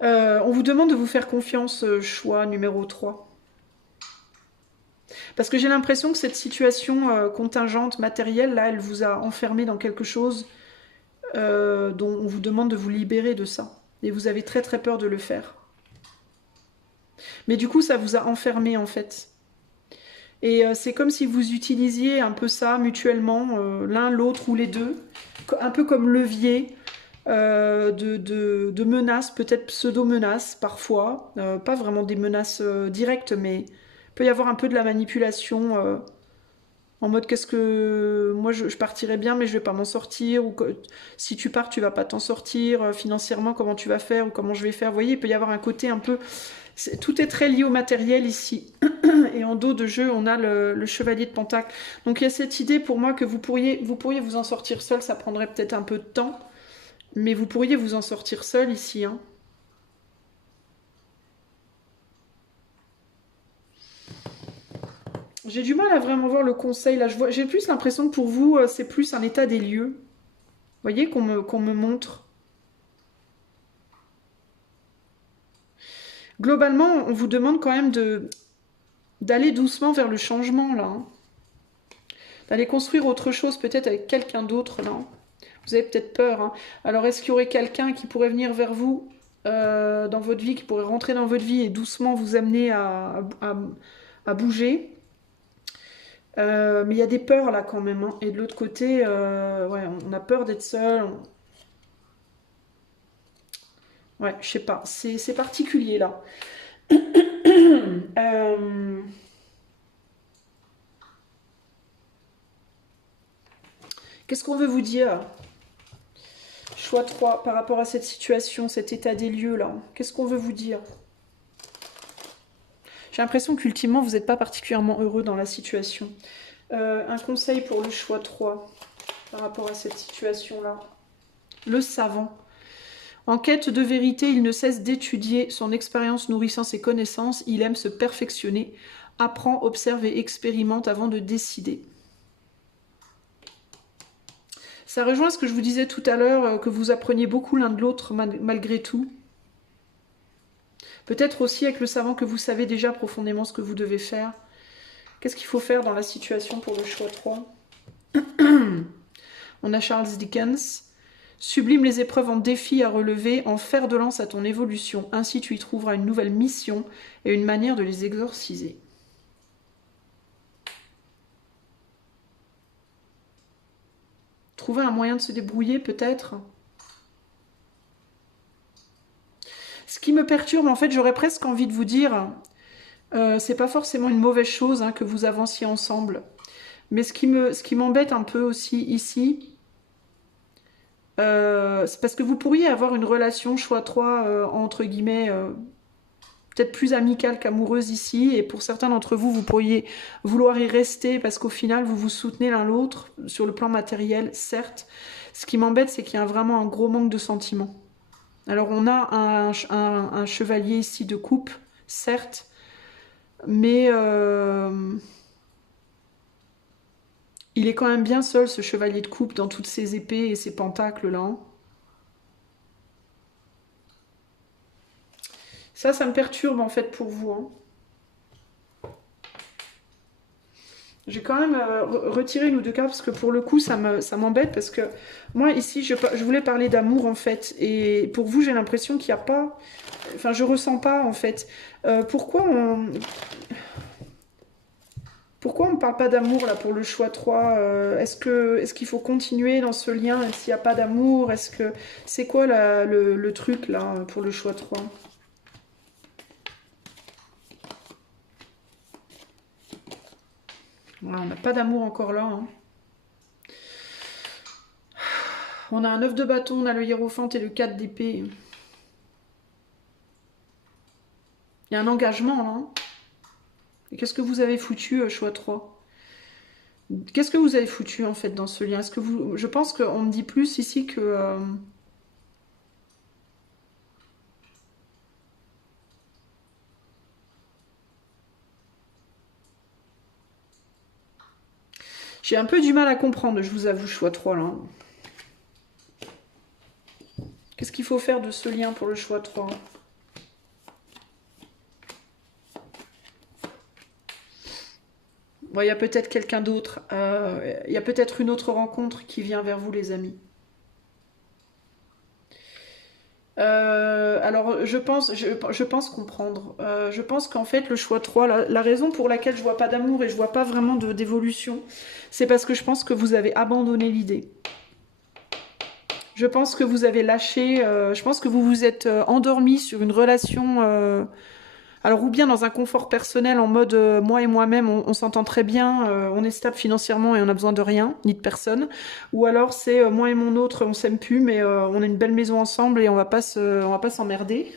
On vous demande de vous faire confiance, choix numéro 3. Parce que j'ai l'impression que cette situation contingente, matérielle, là, elle vous a enfermé dans quelque chose dont on vous demande de vous libérer de ça. Et vous avez très très peur de le faire. Mais du coup, ça vous a enfermé en fait. Et c'est comme si vous utilisiez un peu ça mutuellement, l'un, l'autre ou les deux, un peu comme levier de menaces, peut-être pseudo-menaces parfois, pas vraiment des menaces directes, mais il peut y avoir un peu de la manipulation en mode qu'est-ce que moi je partirais bien mais je vais pas m'en sortir, ou si tu pars tu vas pas t'en sortir, financièrement comment tu vas faire ou comment je vais faire. Vous voyez, il peut y avoir un côté un peu, tout est très lié au matériel ici. Et en dos de jeu on a le chevalier de pentacle. Donc il y a cette idée pour moi que vous pourriez vous en sortir seul, ça prendrait peut-être un peu de temps, mais vous pourriez vous en sortir seul ici, hein. J'ai du mal à vraiment voir le conseil là. J'ai plus l'impression que pour vous, c'est plus un état des lieux. Vous voyez, qu'on me montre. Globalement, on vous demande quand même d'aller doucement vers le changement là. Hein. D'aller construire autre chose, peut-être avec quelqu'un d'autre là. Vous avez peut-être peur. Hein. Alors, est-ce qu'il y aurait quelqu'un qui pourrait venir vers vous dans votre vie, qui pourrait rentrer dans votre vie et doucement vous amener à bouger? Mais il y a des peurs là quand même. Hein. Et de l'autre côté, ouais, on a peur d'être seul. Ouais, je sais pas. C'est particulier là. Qu'est-ce qu'on veut vous dire? Choix 3 par rapport à cette situation, cet état des lieux là. Qu'est-ce qu'on veut vous dire? J'ai l'impression qu'ultimement, vous n'êtes pas particulièrement heureux dans la situation. Un conseil pour le choix 3 par rapport à cette situation-là. Le savant. En quête de vérité, il ne cesse d'étudier son expérience nourrissant ses connaissances. Il aime se perfectionner, apprend, observe et expérimente avant de décider. Ça rejoint ce que je vous disais tout à l'heure, que vous appreniez beaucoup l'un de l'autre malgré tout. Peut-être aussi avec le savant que vous savez déjà profondément ce que vous devez faire. Qu'est-ce qu'il faut faire dans la situation pour le choix 3? On a Charles Dickens. Sublime les épreuves en défis à relever, en fer de lance à ton évolution. Ainsi tu y trouveras une nouvelle mission et une manière de les exorciser. Trouver un moyen de se débrouiller peut-être. Ce qui me perturbe, en fait, j'aurais presque envie de vous dire, c'est pas forcément une mauvaise chose hein, que vous avanciez ensemble. Mais ce qui m'embête un peu aussi ici, c'est parce que vous pourriez avoir une relation choix 3 entre guillemets, peut-être plus amicale qu'amoureuse ici, et pour certains d'entre vous, vous pourriez vouloir y rester parce qu'au final, vous vous soutenez l'un l'autre sur le plan matériel, certes. Ce qui m'embête, c'est qu'il y a vraiment un gros manque de sentiments. Alors on a un chevalier ici de coupe, certes, mais il est quand même bien seul, ce chevalier de coupe, dans toutes ses épées et ses pentacles là, hein. Ça me perturbe en fait pour vous, hein. J'ai quand même retiré une ou deux cartes parce que pour le coup ça m'embête parce que moi ici je voulais parler d'amour en fait, et pour vous j'ai l'impression qu'il n'y a pas, enfin je ressens pas en fait. Pourquoi on ne parle pas d'amour là pour le choix 3? Est-ce qu'il faut continuer dans ce lien même s'il n'y a pas d'amour? C'est quoi le truc là pour le choix 3? Voilà, on n'a pas d'amour encore là, hein. On a un 9 de bâton, on a le hiérophante et le 4 d'épée. Il y a un engagement là, hein. Et qu'est-ce que vous avez foutu, choix 3? Qu'est-ce que vous avez foutu en fait dans ce lien? Je pense qu'on me dit plus ici que... J'ai un peu du mal à comprendre, je vous avoue, choix 3 là. Qu'est-ce qu'il faut faire de ce lien pour le choix 3? Bon, il y a peut-être quelqu'un d'autre. Il y a peut-être une autre rencontre qui vient vers vous, les amis. Alors, je pense comprendre. Je pense qu'en fait, le choix 3, la raison pour laquelle je vois pas d'amour et je vois pas vraiment d'évolution, c'est parce que je pense que vous avez abandonné l'idée. Je pense que vous avez lâché, je pense que vous vous êtes endormi sur une relation, alors ou bien dans un confort personnel en mode moi et moi-même, on s'entend très bien, on est stable financièrement et on a besoin de rien, ni de personne. Ou alors c'est moi et mon autre, on s'aime plus, mais on a une belle maison ensemble et on va pas s'emmerder.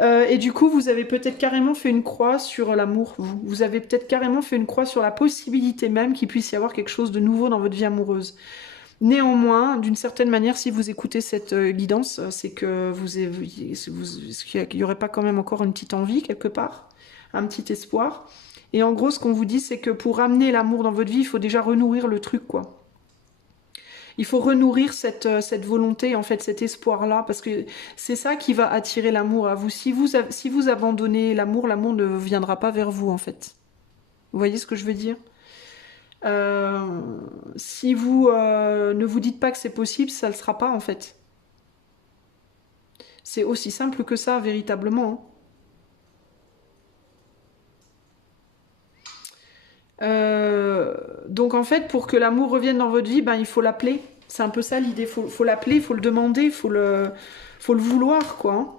Et du coup, vous avez peut-être carrément fait une croix sur l'amour. Vous avez peut-être carrément fait une croix sur la possibilité même qu'il puisse y avoir quelque chose de nouveau dans votre vie amoureuse. Néanmoins, d'une certaine manière, si vous écoutez cette guidance, c'est que qu'il n'y aurait pas quand même encore une petite envie quelque part, un petit espoir. Et en gros, ce qu'on vous dit, c'est que pour ramener l'amour dans votre vie, il faut déjà renourrir le truc, quoi. Il faut renourrir cette volonté, en fait, cet espoir-là, parce que c'est ça qui va attirer l'amour à vous. Si vous abandonnez l'amour, l'amour ne viendra pas vers vous, en fait. Vous voyez ce que je veux dire? Si vous ne vous dites pas que c'est possible, ça ne le sera pas en fait. C'est aussi simple que ça, véritablement. Donc en fait, pour que l'amour revienne dans votre vie, ben, il faut l'appeler. C'est un peu ça l'idée. Faut l'appeler, il faut le demander, faut le vouloir, quoi, hein.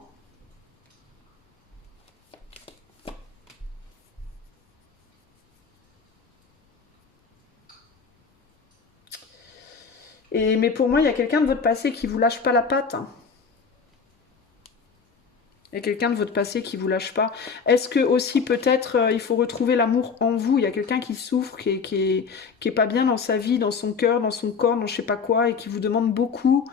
Mais pour moi, il y a quelqu'un de votre passé qui vous lâche pas la patte, hein. Il y a quelqu'un de votre passé qui vous lâche pas. Est-ce que aussi peut-être il faut retrouver l'amour en vous? Il y a quelqu'un qui souffre, qui est pas bien dans sa vie, dans son cœur, dans son corps, dans je sais pas quoi, et qui vous demande beaucoup.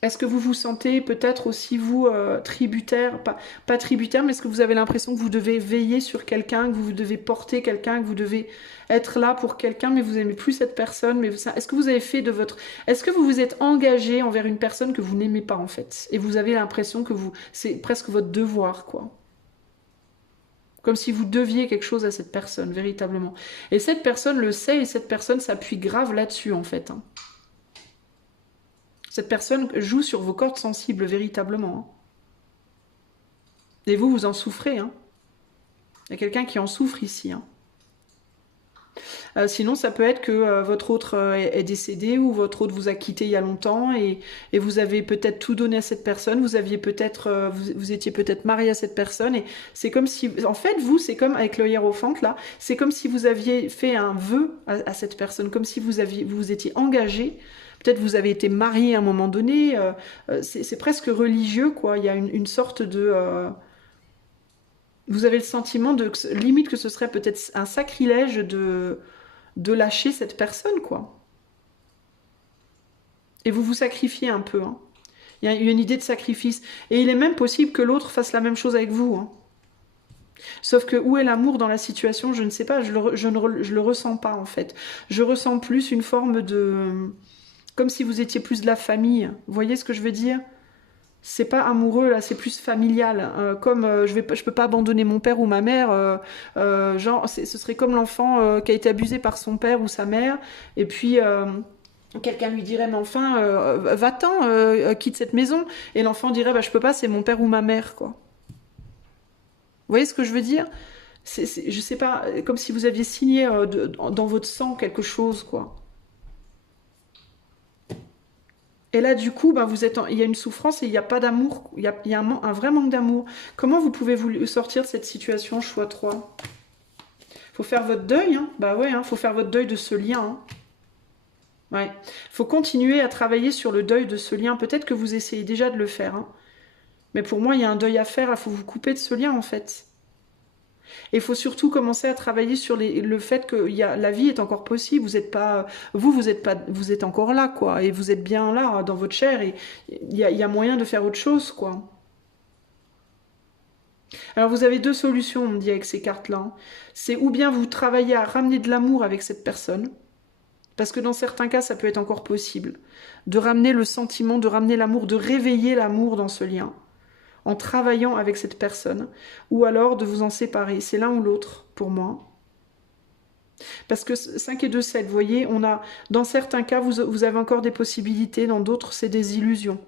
Est-ce que vous vous sentez peut-être aussi, vous, tributaire, pas tributaire, mais est-ce que vous avez l'impression que vous devez veiller sur quelqu'un, que vous devez porter quelqu'un, que vous devez être là pour quelqu'un, mais vous n'aimez plus cette personne, mais est-ce que vous avez fait de votre... Est-ce que vous vous êtes engagé envers une personne que vous n'aimez pas, en fait? Et vous avez l'impression que c'est presque votre devoir, quoi. Comme si vous deviez quelque chose à cette personne, véritablement. Et cette personne le sait, et cette personne s'appuie grave là-dessus, en fait, hein. Cette personne joue sur vos cordes sensibles, véritablement, hein. Et vous en souffrez, hein. Il y a quelqu'un qui en souffre ici, hein. Sinon, ça peut être que votre autre est décédé ou votre autre vous a quitté il y a longtemps et vous avez peut-être tout donné à cette personne, vous aviez peut-être, vous étiez peut-être marié à cette personne et c'est comme si, en fait, vous, c'est comme avec le hiérophante là, c'est comme si vous aviez fait un vœu à cette personne, comme si vous vous étiez engagé. Peut-être vous avez été marié à un moment donné, c'est presque religieux quoi. Il y a une sorte de vous avez le sentiment de limite que ce serait peut-être un sacrilège de lâcher cette personne, quoi. Et vous vous sacrifiez un peu. Hein. Il y a une idée de sacrifice. Et il est même possible que l'autre fasse la même chose avec vous. Hein. Sauf que où est l'amour dans la situation, je ne sais pas. Je le ressens pas, en fait. Je ressens plus une forme de... Comme si vous étiez plus de la famille. Vous voyez ce que je veux dire ? C'est pas amoureux là, c'est plus familial. Comme je peux pas abandonner mon père ou ma mère. Genre, ce serait comme l'enfant qui a été abusé par son père ou sa mère, et puis quelqu'un lui dirait mais enfin, va-t'en, quitte cette maison, et l'enfant dirait bah je peux pas, c'est mon père ou ma mère quoi. Vous voyez ce que je veux dire? Je sais pas, comme si vous aviez signé dans votre sang quelque chose quoi. Et là, du coup, ben, il y a une souffrance et il n'y a pas d'amour. Il y a un vrai manque d'amour. Comment vous pouvez vous sortir de cette situation, choix 3? Faut faire votre deuil. Hein. Bah ouais, faut faire votre deuil de ce lien. Hein. Ouais. Faut continuer à travailler sur le deuil de ce lien. Peut-être que vous essayez déjà de le faire. Hein. Mais pour moi, il y a un deuil à faire. Il faut vous couper de ce lien, en fait. Et il faut surtout commencer à travailler sur le fait que la vie est encore possible. Vous êtes pas, vous êtes encore là, quoi. Et vous êtes bien là, dans votre chair. Et il y a moyen de faire autre chose, quoi. Alors vous avez deux solutions, on me dit, avec ces cartes-là. C'est ou bien vous travaillez à ramener de l'amour avec cette personne, parce que dans certains cas, ça peut être encore possible, de ramener le sentiment, de ramener l'amour, de réveiller l'amour dans ce lien, en travaillant avec cette personne, ou alors de vous en séparer. C'est l'un ou l'autre, pour moi. Parce que 5 et 2, 7, vous voyez, dans certains cas, vous avez encore des possibilités, dans d'autres, c'est des illusions.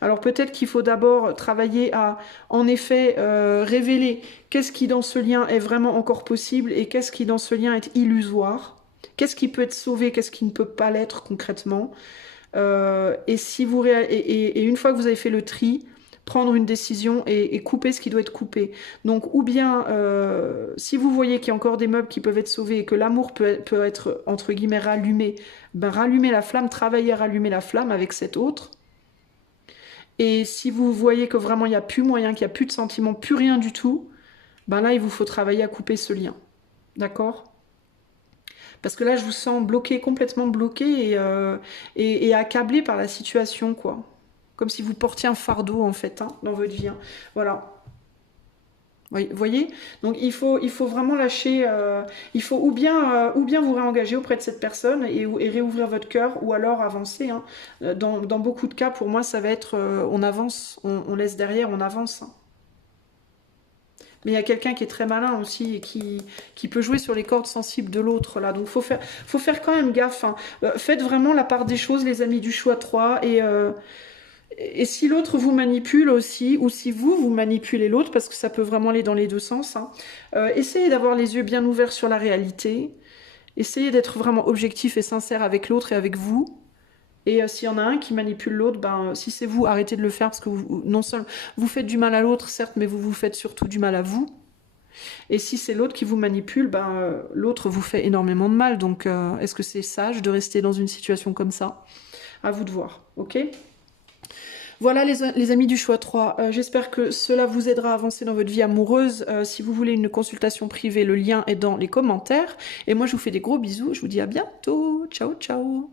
Alors peut-être qu'il faut d'abord travailler à, en effet, révéler qu'est-ce qui dans ce lien est vraiment encore possible et qu'est-ce qui dans ce lien est illusoire. Qu'est-ce qui peut être sauvé, qu'est-ce qui ne peut pas l'être concrètement. Et une fois que vous avez fait le tri, prendre une décision et couper ce qui doit être coupé. Donc ou bien, si vous voyez qu'il y a encore des meubles qui peuvent être sauvés et que l'amour peut être, entre guillemets, rallumé, ben rallumer la flamme, travailler à rallumer la flamme avec cet autre. Et si vous voyez que vraiment il n'y a plus moyen, qu'il n'y a plus de sentiments, plus rien du tout, ben là il vous faut travailler à couper ce lien. D'accord ? Parce que là je vous sens bloqué, complètement bloqué et accablé par la situation, quoi. Comme si vous portiez un fardeau en fait hein, dans votre vie. Hein. Voilà. Vous voyez? Donc il faut vraiment lâcher, il faut ou bien vous réengager auprès de cette personne et réouvrir votre cœur, ou alors avancer. Hein. Dans beaucoup de cas, pour moi, ça va être on avance, on laisse derrière, on avance. Hein. Mais il y a quelqu'un qui est très malin aussi et qui peut jouer sur les cordes sensibles de l'autre là. Donc faut faire quand même gaffe. Hein. Faites vraiment la part des choses, les amis du choix 3, et si l'autre vous manipule aussi, ou si vous manipulez l'autre, parce que ça peut vraiment aller dans les deux sens, hein, essayez d'avoir les yeux bien ouverts sur la réalité, essayez d'être vraiment objectif et sincère avec l'autre et avec vous, et s'il y en a un qui manipule l'autre, ben, si c'est vous, arrêtez de le faire, parce que non seulement vous faites du mal à l'autre, certes, mais vous faites surtout du mal à vous, et si c'est l'autre qui vous manipule, ben, l'autre vous fait énormément de mal, donc est-ce que c'est sage de rester dans une situation comme ça? À vous de voir, ok ? Voilà les amis du choix 3, j'espère que cela vous aidera à avancer dans votre vie amoureuse. Si vous voulez une consultation privée, le lien est dans les commentaires. Et moi je vous fais des gros bisous, je vous dis à bientôt, ciao ciao.